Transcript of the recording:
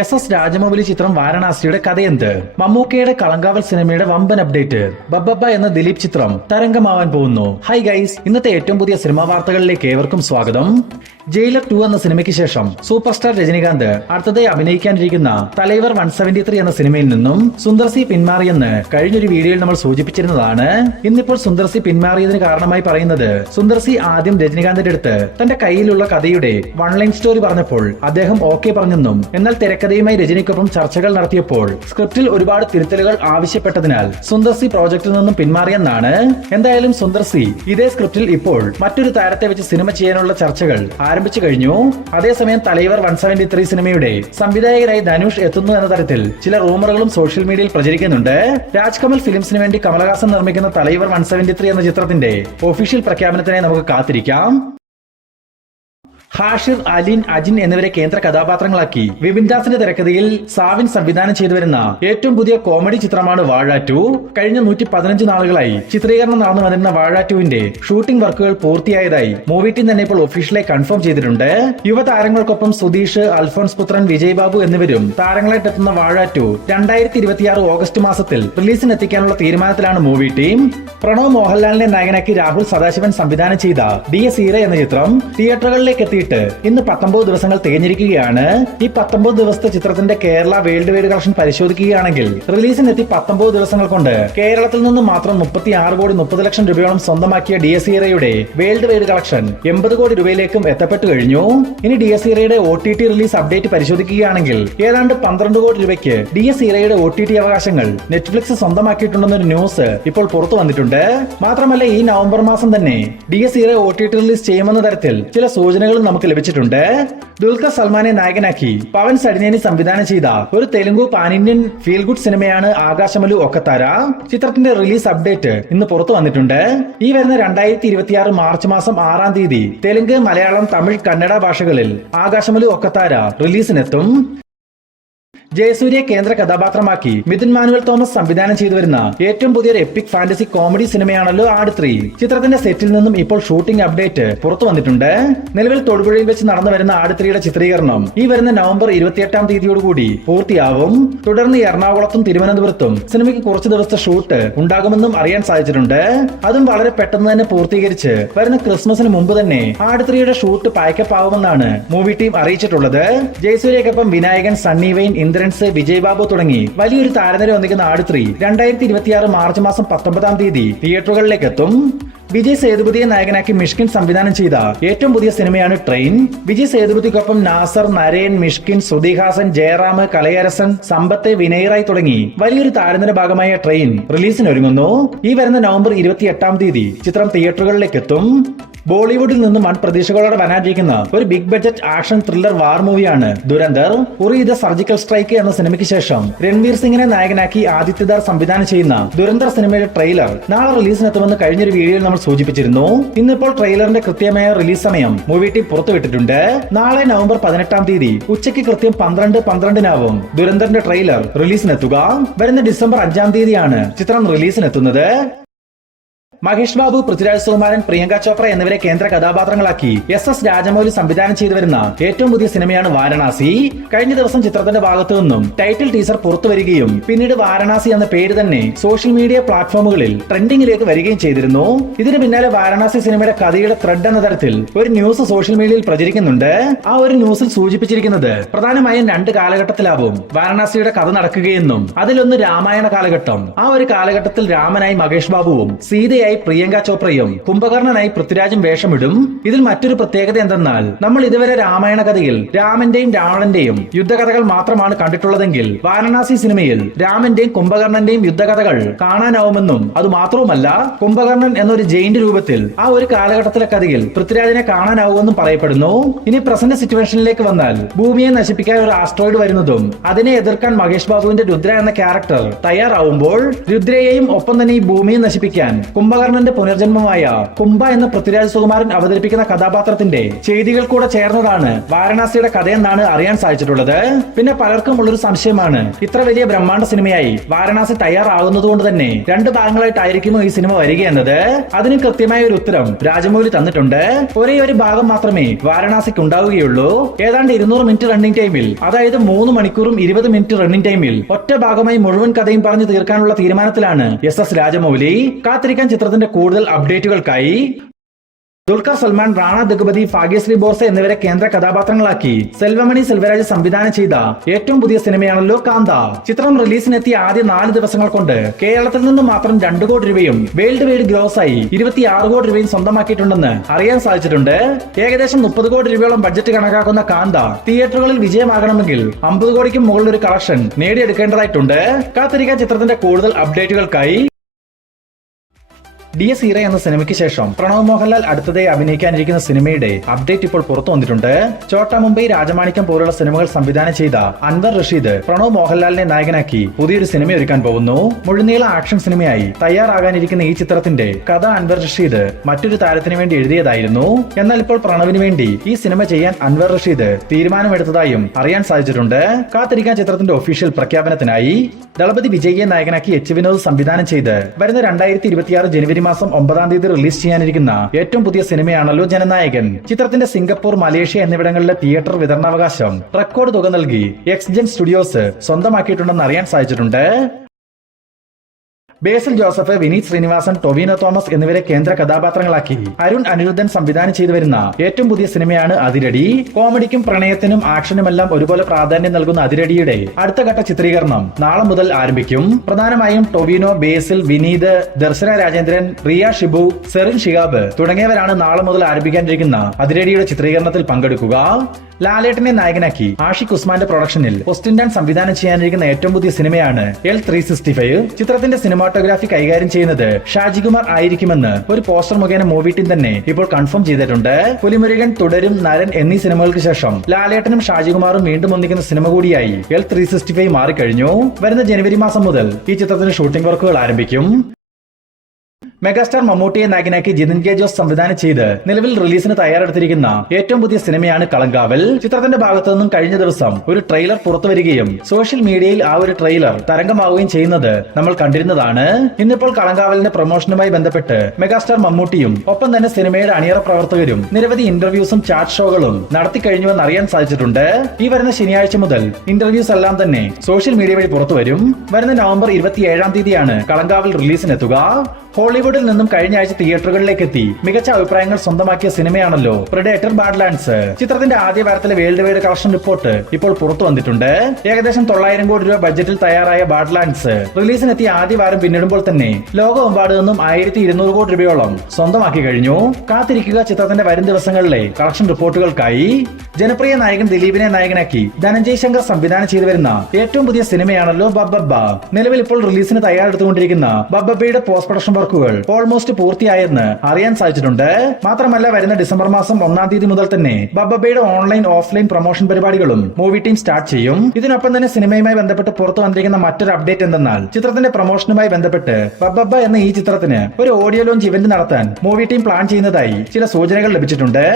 S Rajamouli ചിത്രം വാരണാസിയുടെ കഥയെന്ത്? മമ്മൂക്കയുടെ കളങ്കാവൽ സിനിമയുടെ വമ്പൻ അപ്ഡേറ്റ്. ബബ്ബബ്ബ എന്ന ദിലീപ് ചിത്രം തരംഗമാവാൻ പോകുന്നു. ഹായ് ഗൈസ്, ഇന്നത്തെ ഏറ്റവും പുതിയ സിനിമാ വാർത്തകളിലേക്ക് ഏവർക്കും സ്വാഗതം. ജയിലർ 2 എന്ന സിനിമയ്ക്ക് ശേഷം സൂപ്പർ സ്റ്റാർ രജനികാന്ത് അടുത്തതായി അഭിനയിക്കാനിരിക്കുന്ന തലൈവർ 173 എന്ന സിനിമയിൽ നിന്നും സുന്ദർ സി പിന്മാറിയെന്ന് കഴിഞ്ഞൊരു വീഡിയോയിൽ നമ്മൾ സൂചിപ്പിച്ചിരുന്നതാണ്. ഇന്നിപ്പോൾ സുന്ദർ സി പിന്മാറിയതിന് കാരണമായി പറയുന്നത്, സുന്ദർ സി ആദ്യം രജനികാന്തിന്റെ അടുത്ത് തന്റെ കയ്യിലുള്ള കഥയുടെ വൺ ലൈൻ സ്റ്റോറി പറഞ്ഞപ്പോൾ അദ്ദേഹം ഓക്കെ പറഞ്ഞെന്നും, എന്നാൽ തിരക്കഥയുമായി രജനിക്കൊപ്പം ചർച്ചകൾ നടത്തിയപ്പോൾ സ്ക്രിപ്റ്റിൽ ഒരുപാട് തിരുത്തലുകൾ ആവശ്യപ്പെട്ടതിനാൽ സുന്ദർ സി പ്രോജക്റ്റിൽ നിന്നും പിന്മാറിയെന്നാണ്. എന്തായാലും സുന്ദർ സി ഇതേ സ്ക്രിപ്റ്റിൽ ഇപ്പോൾ മറ്റൊരു താരത്തെ വെച്ച് സിനിമ ചെയ്യാനുള്ള ചർച്ചകൾ ആരംഭിച്ചു കഴിഞ്ഞു. അതേസമയം തലൈവർ 173 സിനിമയുടെ സംവിധായകനായി ധനുഷ് എത്തുന്നു എന്ന തരത്തിൽ ചില റൂമറുകളും സോഷ്യൽ മീഡിയയിൽ പ്രചരിക്കുന്നുണ്ട്. രാജ്കമൽ ഫിലിംസിന് വേണ്ടി കമലഹാസൻ നിർമ്മിക്കുന്ന തലൈവർ 173 എന്ന ചിത്രത്തിന്റെ ഒഫീഷ്യൽ പ്രഖ്യാപനത്തിനായി നമുക്ക് കാത്തിരിക്കാം. ഹാഷിർ, അലിൻ, അജിൻ എന്നിവരെ കേന്ദ്ര കഥാപാത്രങ്ങളാക്കി വിപിൻ ദാസിന്റെ തിരക്കഥയിൽ സാവിൻ സംവിധാനം ചെയ്തു വരുന്ന ഏറ്റവും പുതിയ കോമഡി ചിത്രമാണ് വാഴ 2. കഴിഞ്ഞ 115 നാളുകളായി ചിത്രീകരണം നടന്നു വന്നിരുന്ന വാഴ 2വിന്റെ ഷൂട്ടിംഗ് വർക്കുകൾ പൂർത്തിയായതായി മൂവി ടീം തന്നെ ഇപ്പോൾ ഒഫീഷ്യലായി കൺഫേം ചെയ്തിട്ടുണ്ട്. യുവതാരങ്ങൾക്കൊപ്പം സുധീഷ്, അൽഫോൺസ് പുത്രൻ, വിജയ് ബാബു എന്നിവരും താരങ്ങളായിട്ടെത്തുന്ന വാഴ 2 2026 ഓഗസ്റ്റ് മാസത്തിൽ റിലീസിനെത്തിക്കാനുള്ള തീരുമാനത്തിലാണ് മൂവി ടീം. പ്രണവ് മോഹൻലാലിനെ നായകനാക്കി രാഹുൽ സദാശിവൻ സംവിധാനം ചെയ്ത ഡിഎസ് ഈറ എന്ന ചിത്രം തിയേറ്ററുകളിലേക്ക് എത്തി ഇന്ന് 19 ദിവസങ്ങൾ തികഞ്ഞിരിക്കുകയാണ്. ഈ 19 ദിവസത്തെ ചിത്രത്തിന്റെ കേരള വേൾഡ് വൈഡ് കളക്ഷൻ പരിശോധിക്കുകയാണെങ്കിൽ റിലീസിനെത്തി 19 ദിവസങ്ങൾ കൊണ്ട് കേരളത്തിൽ നിന്ന് മാത്രം 36 കോടി 30 ലക്ഷം രൂപയോളം സ്വന്തമാക്കിയ ഡിഎസ് ഈറയുടെ വേൾഡ് വൈഡ് കളക്ഷൻ 80 കോടി രൂപയിലേക്കും എത്തപ്പെട്ടു കഴിഞ്ഞു. ഇനി ഡിഎസ് ഈറയുടെ OTT റിലീസ് അപ്ഡേറ്റ് പരിശോധിക്കുകയാണെങ്കിൽ ഏതാണ്ട് 12 കോടി രൂപയ്ക്ക് ഡിഎസ് ഈറയുടെ OTT അവകാശങ്ങൾ നെറ്റ്ഫ്ലിക്സ് സ്വന്തമാക്കിയിട്ടുണ്ടെന്നൊരു ന്യൂസ് ഇപ്പോൾ പുറത്തു വന്നിട്ടുണ്ട്. മാത്രമല്ല, ഈ നവംബർ മാസം തന്നെ ഡിഎസ് ഈറ OTT റിലീസ് ചെയ്യുമെന്ന തരത്തിൽ ചില സൂചനകളും നമുക്ക് ലഭിച്ചിട്ടുണ്ട്. ദുൽഖർ സൽമാനെ നായകനാക്കി പവൻ സഡിനേനി സംവിധാനം ചെയ്ത ഒരു Telugu pan Indian feel good സിനിമയാണ് ആകാശമലു ഒക്കത്താര. ചിത്രത്തിന്റെ റിലീസ് അപ്ഡേറ്റ് ഇന്ന് പുറത്തു വന്നിട്ടുണ്ട്. ഈ വരുന്ന 2026 മാർച്ച് മാസം 6-ാം തീയതി തെലുങ്ക്, മലയാളം, തമിഴ്, കന്നഡ ഭാഷകളിൽ ആകാശമലു ഒക്കത്താര റിലീസിനെത്തും. ജയസൂര്യയെ കേന്ദ്ര കഥാപാത്രമാക്കി മിഥുൻ മാനുവൽ തോമസ് സംവിധാനം ചെയ്തു വരുന്ന ഏറ്റവും പുതിയൊരു എപ്പിക് ഫാന്റസി കോമഡി സിനിമയാണല്ലോ ആട് 3. ചിത്രത്തിന്റെ സെറ്റിൽ നിന്നും ഇപ്പോൾ ഷൂട്ടിംഗ് അപ്ഡേറ്റ് പുറത്തു വന്നിട്ടുണ്ട്. നിലവിൽ തൊടുപുഴയിൽ വെച്ച് നടന്നു വരുന്ന ആട് 3യുടെ ചിത്രീകരണം ഈ വരുന്ന നവംബർ 28-ാം തീയതിയോടുകൂടി പൂർത്തിയാവും. തുടർന്ന് എറണാകുളത്തും തിരുവനന്തപുരത്തും സിനിമയ്ക്ക് കുറച്ച് ദിവസത്തെ ഷൂട്ട് ഉണ്ടാകുമെന്നും അറിയാൻ സാധിച്ചിട്ടുണ്ട്. അതും വളരെ പെട്ടെന്ന് തന്നെ പൂർത്തീകരിച്ച് വരുന്ന ക്രിസ്മസിന് മുമ്പ് തന്നെ ആട് 3യുടെ ഷൂട്ട് പാക്കപ്പ് ആവുമെന്നാണ് മൂവി ടീം അറിയിച്ചിട്ടുള്ളത്. ജയസൂര്യക്കൊപ്പം വിനായകൻ, സണ്ണി വെയിൻ, വിജയ് ബാബു തുടങ്ങി വലിയൊരു താരനിര ഒന്നിക്കുന്ന ആട് 3 2026 മാർച്ച് മാസം 19-ാം തീയതി തിയേറ്ററുകളിലേക്ക് എത്തും. വിജയ് സേതുപതിയെ നായകനാക്കി മിഷ്കിൻ സംവിധാനം ചെയ്ത ഏറ്റവും പുതിയ സിനിമയാണ് ട്രെയിൻ. വിജയ് സേതുപതിക്കൊപ്പം നാസർ, നരേൻ, മിഷ്കിൻ, ശ്രുതിഹാസൻ, ജയറാം, കലയരസൻ, സമ്പത്ത്, വിനയ് റായ് തുടങ്ങി വലിയൊരു താരനിര ഭാഗമായ ട്രെയിൻ റിലീസിനൊരുങ്ങുന്നു. ഈ വരുന്ന നവംബർ 28-ാം തീയതി ചിത്രം തിയേറ്ററുകളിലേക്ക് എത്തും. ബോളിവുഡിൽ നിന്നും വൻ പ്രതീക്ഷകളോടെ വരാനിരിക്കുന്ന ഒരു ബിഗ് ബഡ്ജറ്റ് ആക്ഷൻ ത്രില്ലർ വാർ മൂവിയാണ് ദുരന്തർ. ഉറി ദ സർജിക്കൽ സ്ട്രൈക്ക് എന്ന സിനിമയ്ക്ക് ശേഷം രൺവീർ സിംഗിനെ നായകനാക്കി ആദിത്യദാർ സംവിധാനം ചെയ്യുന്ന ദുരന്തർ സിനിമയുടെ ട്രെയിലർ നാളെ റിലീസിനെത്തുമെന്ന് കഴിഞ്ഞൊരു വീഡിയോയിൽ നമ്മൾ സൂചിപ്പിച്ചിരുന്നു. ഇന്നിപ്പോൾ ട്രെയിലറിന്റെ കൃത്യമായ റിലീസ് സമയം മൂവി ടീം പുറത്തുവിട്ടിട്ടുണ്ട്. നാളെ നവംബർ 18-ാം തീയതി ഉച്ചയ്ക്ക് കൃത്യം 12:12-നാവും ദുരന്തറിന്റെ ട്രെയിലർ റിലീസിനെത്തുക. വരുന്ന ഡിസംബർ 5-ാം തീയതിയാണ് ചിത്രം റിലീസിനെത്തുന്നത്. മഹേഷ് ബാബു, പൃഥ്വിരാജ് സുകുമാരൻ, പ്രിയങ്ക ചോപ്ര എന്നിവരെ കേന്ദ്ര കഥാപാത്രങ്ങളാക്കി എസ് രാജമൗലി സംവിധാനം ചെയ്തു വരുന്ന ഏറ്റവും പുതിയ സിനിമയാണ് വാരണാസി. കഴിഞ്ഞ ദിവസം ചിത്രത്തിന്റെ ഭാഗത്തു നിന്നും ടൈറ്റിൽ ടീസർ പുറത്തു വരികയും പിന്നീട് വാരണാസി എന്ന പേര് തന്നെ സോഷ്യൽ മീഡിയ പ്ലാറ്റ്ഫോമുകളിൽ ട്രെൻഡിംഗിലേക്ക് വരികയും ചെയ്തിരുന്നു. ഇതിന് പിന്നാലെ വാരണാസി സിനിമയുടെ കഥയുടെ ത്രെഡ് എന്ന തരത്തിൽ ഒരു ന്യൂസ് സോഷ്യൽ മീഡിയയിൽ പ്രചരിക്കുന്നുണ്ട്. ആ ഒരു ന്യൂസിൽ സൂചിപ്പിച്ചിരിക്കുന്നത് പ്രധാനമായും 2 കാലഘട്ടത്തിലാവും വാരണാസിയുടെ കഥ നടക്കുകയെന്നും, അതിലൊന്ന് രാമായണ കാലഘട്ടം. ആ ഒരു കാലഘട്ടത്തിൽ രാമനായി മഹേഷ് ബാബുവും സീതയായി പ്രിയങ്ക ചോപ്രയും കുംഭകർണനായി പൃഥ്വിരാജും വേഷമിടും. ഇതിൽ മറ്റൊരു പ്രത്യേകത എന്തെന്നാൽ, നമ്മൾ ഇതുവരെ രാമായണ കഥയിൽ രാമന്റെയും രാവണന്റെയും യുദ്ധകഥകൾ മാത്രമാണ് കണ്ടിട്ടുള്ളതെങ്കിൽ വാരണാസി സിനിമയിൽ രാമന്റെയും കുംഭകർണന്റെയും യുദ്ധകഥകൾ കാണാനാവുമെന്നും, അതുമാത്രവുമല്ല കുംഭകർണൻ എന്നൊരു ജയിന്റ് രൂപത്തിൽ ആ ഒരു കാലഘട്ടത്തിലെ കഥയിൽ പൃഥ്വിരാജിനെ കാണാനാവുമെന്നും പറയപ്പെടുന്നു. ഇനി പ്രസന്റ് സിറ്റുവേഷനിലേക്ക് വന്നാൽ, ഭൂമിയെ നശിപ്പിക്കാൻ ഒരു ആസ്ട്രോയിഡ് വരുന്നതും അതിനെ എതിർക്കാൻ മഹേഷ് ബാബുവിന്റെ രുദ്ര എന്ന ക്യാരക്ടർ തയ്യാറാവുമ്പോൾ രുദ്രയെയും ഒപ്പം തന്നെ ഈ ഭൂമിയെ നശിപ്പിക്കാൻ കുംഭകർണൻ കുംഭകർണന്റെ പുനർജന്മമായ കുംഭ എന്ന പൃഥ്വിരാജ് സുകുമാരൻ അവതരിപ്പിക്കുന്ന കഥാപാത്രത്തിന്റെ ചെയ്തികൾ കൂടെ ചേർന്നതാണ് വാരണാസിയുടെ കഥയെന്നാണ് അറിയാൻ സാധിച്ചിട്ടുള്ളത്. പിന്നെ പലർക്കും ഉള്ളൊരു സംശയമാണ്, ഇത്ര വലിയ ബ്രഹ്മാണ്ഡ സിനിമയായി വാരണാസി തയ്യാറാകുന്നതുകൊണ്ട് തന്നെ 2 ഭാഗങ്ങളായിട്ടായിരിക്കുമോ ഈ സിനിമ വരികയെന്നത്. അതിന് കൃത്യമായ ഒരു ഉത്തരം രാജമൗലി തന്നിട്ടുണ്ട്. ഒരേ ഒരു ഭാഗം മാത്രമേ വാരണാസിക്ക് ഉണ്ടാവുകയുള്ളൂ. ഏതാണ്ട് 200 മിനിറ്റ് റണ്ണിംഗ് ടൈമിൽ, അതായത് 3 മണിക്കൂറും 20 മിനിറ്റ് റണ്ണിംഗ് ടൈമിൽ ഒറ്റ ഭാഗമായി മുഴുവൻ കഥയും പറഞ്ഞു തീർക്കാനുള്ള തീരുമാനത്തിലാണ് എസ് രാജമൗലി. കാത്തിരിക്കാൻ ചിത്രത്തിന്റെ കൂടുതൽ അപ്ഡേറ്റുകൾക്കായി. ദുൽഖർ സൽമാൻ, റാണ ദഗുപതി, ഭാഗ്യശ്രീ ബോർസെ എന്നിവരെ കേന്ദ്ര കഥാപാത്രങ്ങളാക്കി സെൽവമണി സെൽവരാജ് സംവിധാനം ചെയ്ത ഏറ്റവും പുതിയ സിനിമയാണല്ലോ കാന്ത. ചിത്രം റിലീസിനെത്തിയ ആദ്യ 4 ദിവസങ്ങൾ കൊണ്ട് കേരളത്തിൽ നിന്ന് മാത്രം 2 കോടി രൂപയും വേൾഡ് വൈഡ് ഗ്രോസായി 26 കോടി രൂപയും സ്വന്തമാക്കിയിട്ടുണ്ടെന്ന് അറിയാൻ സാധിച്ചിട്ടുണ്ട്. ഏകദേശം 30 കോടി രൂപയോളം ബഡ്ജറ്റ് കണക്കാക്കുന്ന കാന്ത തിയേറ്ററുകളിൽ വിജയമാകണമെങ്കിൽ 50 കോടിക്കും മുകളിൽ ഒരു കളക്ഷൻ നേടിയെടുക്കേണ്ടതായിട്ടുണ്ട്. കാത്തിരിക്കാൻ ചിത്രത്തിന്റെ കൂടുതൽ അപ്ഡേറ്റുകൾക്കായി. DS ഹീറ എന്ന സിനിമയ്ക്ക് ശേഷം പ്രണവ് മോഹൻലാൽ അടുത്തതായി അഭിനയിക്കാനിരിക്കുന്ന സിനിമയുടെ അപ്ഡേറ്റ് ഇപ്പോൾ പുറത്തു വന്നിട്ടുണ്ട്. ചോട്ടാ മുംബൈ, രാജമാണിക്യം പോലുള്ള സിനിമകൾ സംവിധാനം ചെയ്ത അൻവർ റഷീദ് പ്രണവ് മോഹൻലാലിനെ നായകനാക്കി പുതിയൊരു സിനിമ ഒരുക്കാൻ പോകുന്നു. മുഴുനീള ആക്ഷൻ സിനിമയായി തയ്യാറാകാനിരിക്കുന്ന ഈ ചിത്രത്തിന്റെ കഥ അൻവർ റഷീദ് മറ്റൊരു താരത്തിന് വേണ്ടി എഴുതിയതായിരുന്നു. എന്നാൽ ഇപ്പോൾ പ്രണവിന് വേണ്ടി ഈ സിനിമ ചെയ്യാൻ അൻവർ റഷീദ് തീരുമാനമെടുത്തതായും അറിയാൻ സാധിച്ചിട്ടുണ്ട്. കാത്തിരിക്കാൻ ചിത്രത്തിന്റെ ഒഫീഷ്യൽ പ്രഖ്യാപനത്തിനായി. ദളപതി വിജയിയെ നായകനാക്കി എച്ച് വിനോദ് സംവിധാനം ചെയ്ത് വരുന്ന 2026 ജനുവരി മാസം 9-ാം തീയതി റിലീസ് ചെയ്യാനിരിക്കുന്ന ഏറ്റവും പുതിയ സിനിമയാണല്ലോ ജനനായകൻ. ചിത്രത്തിന്റെ സിംഗപ്പൂർ, മലേഷ്യ എന്നിവിടങ്ങളിലെ തിയേറ്റർ വിതരണാവകാശം റെക്കോർഡ് തുക നൽകി എക്സ്ജെൻ സ്റ്റുഡിയോസ് സ്വന്തമാക്കിയിട്ടുണ്ടെന്ന് അറിയാൻ സാധിച്ചിട്ടുണ്ട്. ബേസിൽ ജോസഫ്, വിനീത് ശ്രീനിവാസൻ, ടൊവിനോ തോമസ് എന്നിവരെ കേന്ദ്ര കഥാപാത്രങ്ങളാക്കി അരുൺ അനിരുദ്ധൻ സംവിധാനം ചെയ്തു വരുന്ന ഏറ്റവും പുതിയ സിനിമയാണ് അതിരടി. കോമഡിക്കും പ്രണയത്തിനും ആക്ഷനുമെല്ലാം ഒരുപോലെ പ്രാധാന്യം നൽകുന്ന അതിരടിയുടെ അടുത്ത ഘട്ട ചിത്രീകരണം നാളെ മുതൽ ആരംഭിക്കും. പ്രധാനമായും ടൊവിനോ, ബേസിൽ, വിനീത്, ദർശന രാജേന്ദ്രൻ, റിയ ഷിബു, സെറിൻ ഷിഹാബ് തുടങ്ങിയവരാണ് നാളെ മുതൽ ആരംഭിക്കാനിരിക്കുന്ന അതിരടിയുടെ ചിത്രീകരണത്തിൽ പങ്കെടുക്കുക. ലാലേട്ടനെ നായകനാക്കി ആഷിഖ് ഉസ്മാന്റെ പ്രൊഡക്ഷനിൽ ഓസ്റ്റിൻ സംവിധാനം ചെയ്യാനിരിക്കുന്ന ഏറ്റവും പുതിയ സിനിമയാണ് L365. ചിത്രത്തിന്റെ സിനിമാറ്റോഗ്രാഫി കൈകാര്യം ചെയ്യുന്നത് ഷാജികുമാർ ആയിരിക്കുമെന്ന് ഒരു പോസ്റ്റർ മുഖേന മൂവി ടീം തന്നെ ഇപ്പോൾ കൺഫേം ചെയ്തിട്ടുണ്ട്. പുലിമുരുകൻ, തുടരും, നരൻ എന്നീ സിനിമകൾക്ക് ശേഷം ലാലേട്ടനും ഷാജികുമാറും വീണ്ടും ഒന്നിക്കുന്ന സിനിമ കൂടിയായി L365 മാറിക്കഴിഞ്ഞു. വരുന്ന ജനുവരി മാസം മുതൽ ഈ ചിത്രത്തിന് ഷൂട്ടിംഗ് വർക്കുകൾ ആരംഭിക്കും. മെഗാസ്റ്റാർ മമ്മൂട്ടിയെ നായകനാക്കി ജിതിൻ കെ ജോസ് സംവിധാനം ചെയ്ത് നിലവിൽ റിലീസിന് തയ്യാറെടുത്തിരിക്കുന്ന ഏറ്റവും പുതിയ സിനിമയാണ് കളങ്കാവൽ. ചിത്രത്തിന്റെ ഭാഗത്തു നിന്നും കഴിഞ്ഞ ദിവസം ഒരു ട്രെയിലർ പുറത്തുവരികയും സോഷ്യൽ മീഡിയയിൽ ആ ഒരു ട്രെയിലർ തരംഗമാവുകയും ചെയ്യുന്നത് നമ്മൾ കണ്ടിരുന്നതാണ്. ഇന്നിപ്പോൾ കളങ്കാവലിന്റെ പ്രൊമോഷനുമായി ബന്ധപ്പെട്ട് മെഗാസ്റ്റാർ മമ്മൂട്ടിയും ഒപ്പം തന്നെ സിനിമയുടെ അണിയറ പ്രവർത്തകരും നിരവധി ഇന്റർവ്യൂസും ചാറ്റ് ഷോകളും നടത്തിക്കഴിഞ്ഞുവെന്ന് അറിയാൻ സാധിച്ചിട്ടുണ്ട്. ഈ വരുന്ന ശനിയാഴ്ച മുതൽ ഇന്റർവ്യൂസ് എല്ലാം തന്നെ സോഷ്യൽ മീഡിയ വഴി പുറത്തുവരും. വരുന്ന നവംബർ 27-ാം തീയതിയാണ് കളങ്കാവൽ റിലീസിനെത്തുക. ഹോളിവുഡിൽ നിന്നും കഴിഞ്ഞ ആഴ്ച തിയേറ്ററുകളിലേക്ക് എത്തി മികച്ച അഭിപ്രായങ്ങൾ സ്വന്തമാക്കിയ സിനിമയാണല്ലോ പ്രെഡേറ്റർ ബാഡ്ലാൻഡ്സ്. ചിത്രത്തിന്റെ ആദ്യ വാരത്തിലെ വേൾഡ് വൈഡ് കളക്ഷൻ റിപ്പോർട്ട് ഇപ്പോൾ പുറത്തു വന്നിട്ടുണ്ട്. ഏകദേശം 900 കോടി രൂപ ബഡ്ജറ്റിൽ തയ്യാറായ ബാഡ്ലാൻഡ്സ് റിലീസിനെത്തിയ ആദ്യ വാരം പിന്നിടുമ്പോൾ തന്നെ ലോകമെമ്പാട് നിന്നും 1200 കോടി രൂപയോളം സ്വന്തമാക്കി കഴിഞ്ഞു. കാത്തിരിക്കുക ചിത്രത്തിന്റെ വരും ദിവസങ്ങളിലെ കളക്ഷൻ റിപ്പോർട്ടുകൾക്കായി. ജനപ്രിയ നായകൻ ദിലീപിനെ നായകനാക്കി ധനഞ്ജയ് ശങ്കർ സംവിധാനം ചെയ്തു വരുന്ന ഏറ്റവും പുതിയ സിനിമയാണല്ലോ ബബ്ബബ്ബ. നിലവിൽ ഇപ്പോൾ റിലീസിന് തയ്യാറെടുത്തുകൊണ്ടിരിക്കുന്ന ബബ്ബബ്ബയുടെ പോസ്റ്റ് പ്രൊഡക്ഷൻ വർക്കുകൾ ഓൾമോസ്റ്റ് പൂർത്തിയായെന്ന് അറിയാൻ സാധിച്ചിട്ടുണ്ട്. മാത്രമല്ല വരുന്ന ഡിസംബർ മാസം 1-ാം തീയതി മുതൽ തന്നെ ബബ്ബബ്ബയുടെ ഓൺലൈൻ, ഓഫ്ലൈൻ പ്രൊമോഷൻ പരിപാടികളും മൂവി ടീം സ്റ്റാർട്ട് ചെയ്യും. ഇതിനൊപ്പം തന്നെ സിനിമയുമായി ബന്ധപ്പെട്ട് പുറത്തു വന്നിരിക്കുന്ന മറ്റൊരു അപ്ഡേറ്റ് എന്തെന്നാൽ ചിത്രത്തിന്റെ പ്രൊമോഷനുമായി ബന്ധപ്പെട്ട് ബബ്ബബ്ബ എന്ന ഈ ചിത്രത്തിന് ഒരു ഓഡിയോ ലോഞ്ച് ഇവന്റ് നടത്താൻ മൂവി ടീം പ്ലാൻ ചെയ്യുന്നതായി ചില സൂചനകൾ ലഭിച്ചിട്ടുണ്ട്.